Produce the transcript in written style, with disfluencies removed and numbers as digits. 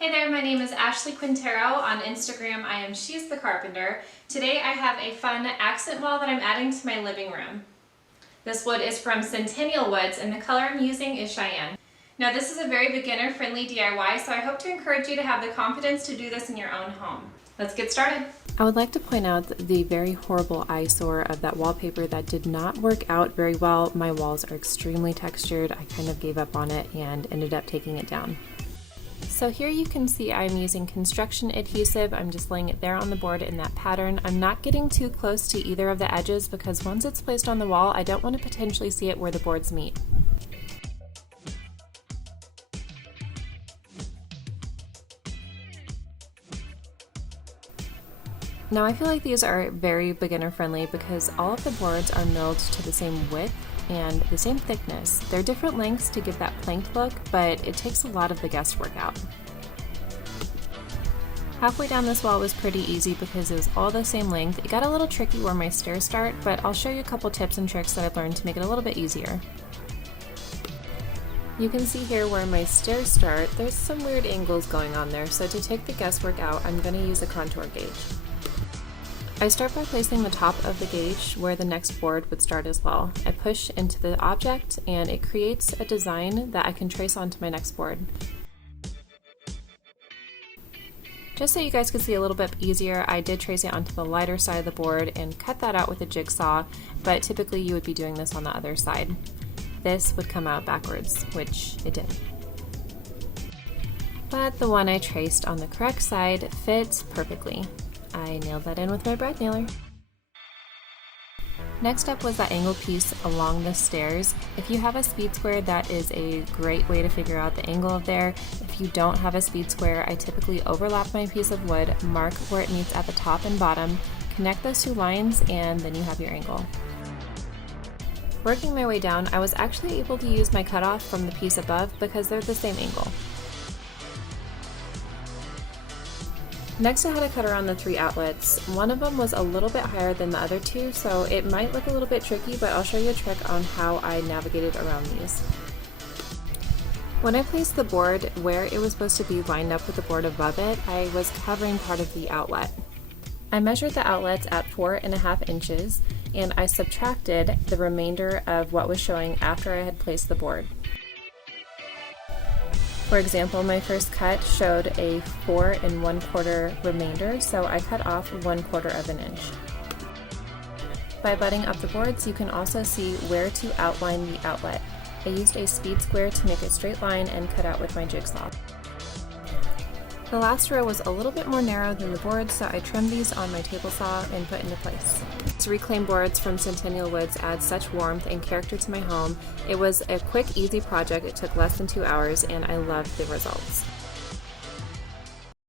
Hey there, my name is Ashley Quintero. On Instagram, I am ShesTheCarpenter. Today I have a fun accent wall that I'm adding to my living room. This wood is from Centennial woods and the color I'm using is Cheyenne. Now this is a very beginner-friendly DIY, so I hope to encourage you to have the confidence to do this in your own home. Let's get started. I would like to point out the very horrible eyesore of that wallpaper that did not work out very well. My walls are extremely textured. I kind of gave up on it and ended up taking it down. So here you can see I'm using construction adhesive. I'm just laying it there on the board in that pattern. I'm not getting too close to either of the edges because once it's placed on the wall, I don't want to potentially see it where the boards meet. Now I feel like these are very beginner friendly because all of the boards are milled to the same width and the same thickness. They're different lengths to give that planked look, but it takes a lot of the guesswork out. Halfway down this wall was pretty easy because it was all the same length. It got a little tricky where my stairs start, but I'll show you a couple tips and tricks that I've learned to make it a little bit easier. You can see here where my stairs start, there's some weird angles going on there, so to take the guesswork out, I'm going to use a contour gauge. I start by placing the top of the gauge where the next board would start as well. I push into the object and it creates a design that I can trace onto my next board. Just so you guys could see a little bit easier, I did trace it onto the lighter side of the board and cut that out with a jigsaw, but typically you would be doing this on the other side. This would come out backwards, which it did. But the one I traced on the correct side fits perfectly. I nailed that in with my bride nailer. Next up was that angle piece along the stairs. If you have a speed square, that is a great way to figure out the angle of there. If you don't have a speed square, I typically overlap my piece of wood, mark where it meets at the top and bottom, connect those two lines, and then you have your angle. Working my way down, I was actually able to use my cutoff from the piece above because they're the same angle. Next, I had to cut around the 3 outlets. One of them was a little bit higher than the other 2, so it might look a little bit tricky, but I'll show you a trick on how I navigated around these. When I placed the board where it was supposed to be lined up with the board above it, I was covering part of the outlet. I measured the outlets at 4.5 inches, and I subtracted the remainder of what was showing after I had placed the board. For example, my first cut showed a 4 1/4 remainder, so I cut off 1/4 of an inch. By butting up the boards, you can also see where to outline the outlet. I used a speed square to make a straight line and cut out with my jigsaw. The last row was a little bit more narrow than the boards, so I trimmed these on my table saw and put into place. These reclaimed boards from Centennial woods add such warmth and character to my home. It was a quick, easy project. It took less than 2 hours and I loved the results.